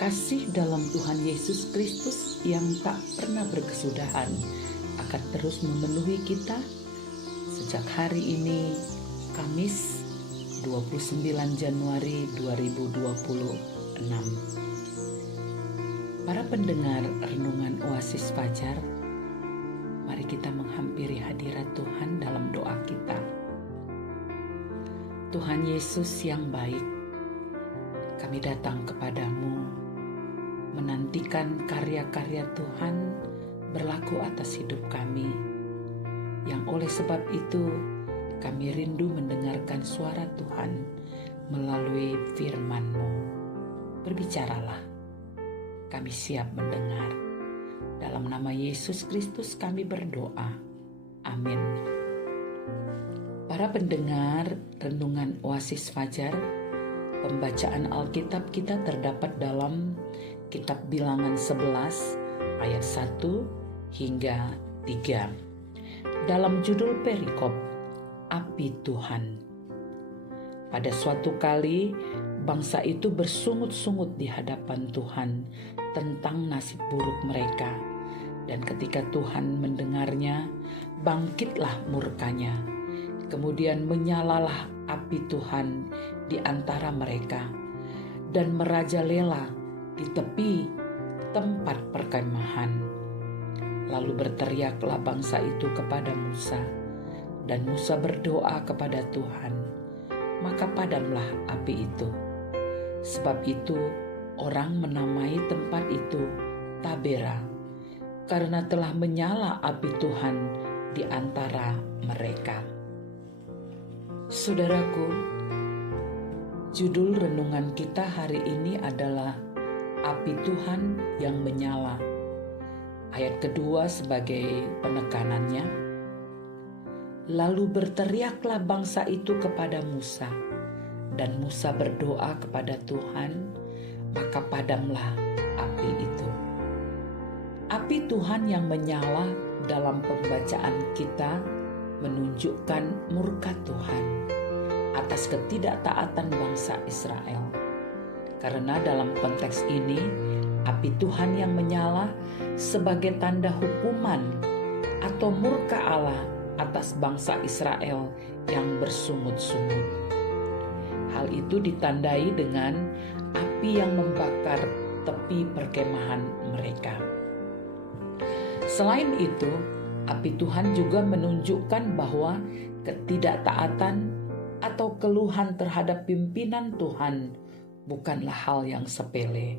Kasih dalam Tuhan Yesus Kristus yang tak pernah berkesudahan akan terus memenuhi kita sejak hari ini, Kamis 29 Januari 2026. Para pendengar Renungan Oasis Fajar, mari kita menghampiri hadirat Tuhan dalam doa kita. Tuhan Yesus yang baik, kami datang kepadamu menantikan karya-karya Tuhan berlaku atas hidup kami, yang oleh sebab itu kami rindu mendengarkan suara Tuhan melalui firman-Mu. Berbicaralah, kami siap mendengar. Dalam nama Yesus Kristus kami berdoa. Amin. Para pendengar Renungan Oasis Fajar, pembacaan Alkitab kita terdapat dalam Kitab Bilangan 11 ayat 1 hingga 3. Dalam judul perikop, Api Tuhan. Pada suatu kali, bangsa itu bersungut-sungut di hadapan Tuhan tentang nasib buruk mereka. Dan ketika Tuhan mendengarnya, bangkitlah murkanya. Kemudian menyalalah api Tuhan di antara mereka dan merajalela di tepi tempat perkemahan. Lalu berteriaklah bangsa itu kepada Musa, dan Musa berdoa kepada Tuhan, maka padamlah api itu. Sebab itu orang menamai tempat itu Tabera, karena telah menyala api Tuhan di antara mereka. Saudaraku, judul renungan kita hari ini adalah Api Tuhan yang menyala. Ayat kedua sebagai penekanannya, lalu berteriaklah bangsa itu kepada Musa, dan Musa berdoa kepada Tuhan, maka padamlah api itu. Api Tuhan yang menyala dalam pembacaan kita menunjukkan murka Tuhan atas ketidaktaatan bangsa Israel. Karena dalam konteks ini, api Tuhan yang menyala sebagai tanda hukuman atau murka Allah atas bangsa Israel yang bersungut-sungut. Hal itu ditandai dengan api yang membakar tepi perkemahan mereka. Selain itu, api Tuhan juga menunjukkan bahwa ketidaktaatan atau keluhan terhadap pimpinan Tuhan bukanlah hal yang sepele,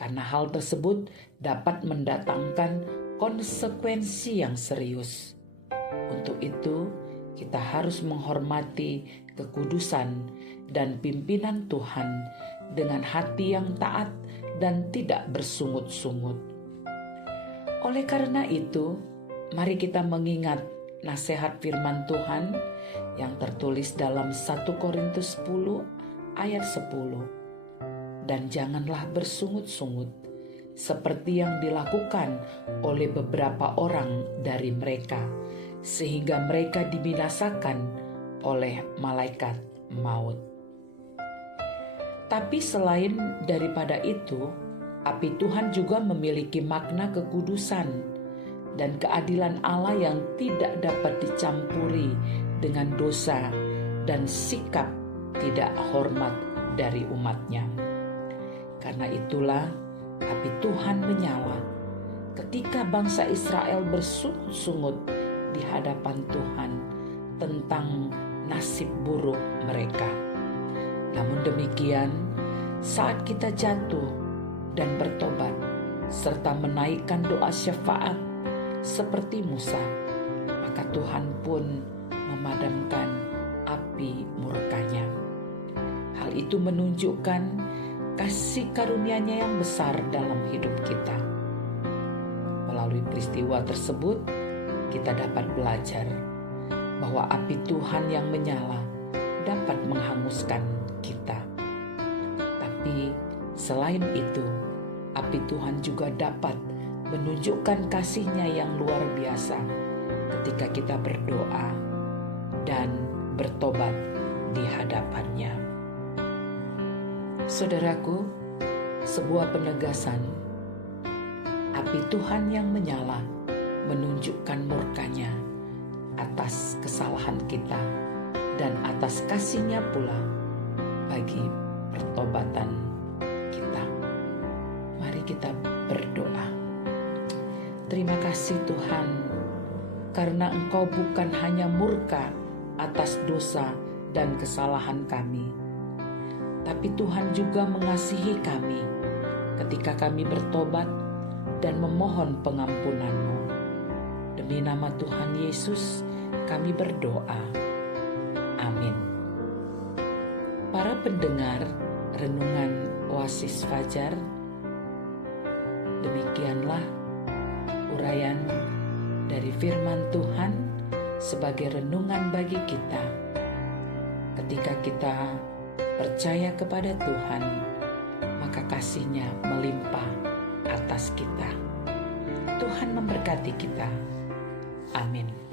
karena hal tersebut dapat mendatangkan konsekuensi yang serius. Untuk itu, kita harus menghormati kekudusan dan pimpinan Tuhan dengan hati yang taat dan tidak bersungut-sungut. Oleh karena itu, mari kita mengingat nasihat firman Tuhan yang tertulis dalam 1 Korintus 10 ayat 10. Dan janganlah bersungut-sungut seperti yang dilakukan oleh beberapa orang dari mereka, sehingga mereka dibinasakan oleh malaikat maut. Tapi selain daripada itu, api Tuhan juga memiliki makna kekudusan dan keadilan Allah yang tidak dapat dicampuri dengan dosa dan sikap tidak hormat dari umatnya. Karena itulah api Tuhan menyala ketika bangsa Israel bersungut-sungut di hadapan Tuhan tentang nasib buruk mereka. Namun demikian, saat kita jatuh dan bertobat serta menaikkan doa syafaat seperti Musa, maka Tuhan pun memadamkan api murkanya. Hal itu menunjukkan kasih karunia-Nya yang besar dalam hidup kita. Melalui peristiwa tersebut, kita dapat belajar bahwa api Tuhan yang menyala dapat menghanguskan kita. Tapi selain itu, api Tuhan juga dapat menunjukkan kasih-Nya yang luar biasa ketika kita berdoa dan bertobat di hadapan-Nya. Saudaraku, sebuah penegasan. Api Tuhan yang menyala menunjukkan murkanya atas kesalahan kita dan atas kasih-Nya pula bagi pertobatan kita. Mari kita berdoa. Terima kasih Tuhan, karena Engkau bukan hanya murka atas dosa dan kesalahan kami, tapi Tuhan juga mengasihi kami ketika kami bertobat dan memohon pengampunan-Mu. Demi nama Tuhan Yesus kami berdoa. Amin. Para pendengar renungan Oasis Fajar, demikianlah uraian dari firman Tuhan sebagai renungan bagi kita. Ketika kita percaya kepada Tuhan, maka kasih-Nya melimpah atas kita. Tuhan memberkati kita. Amin.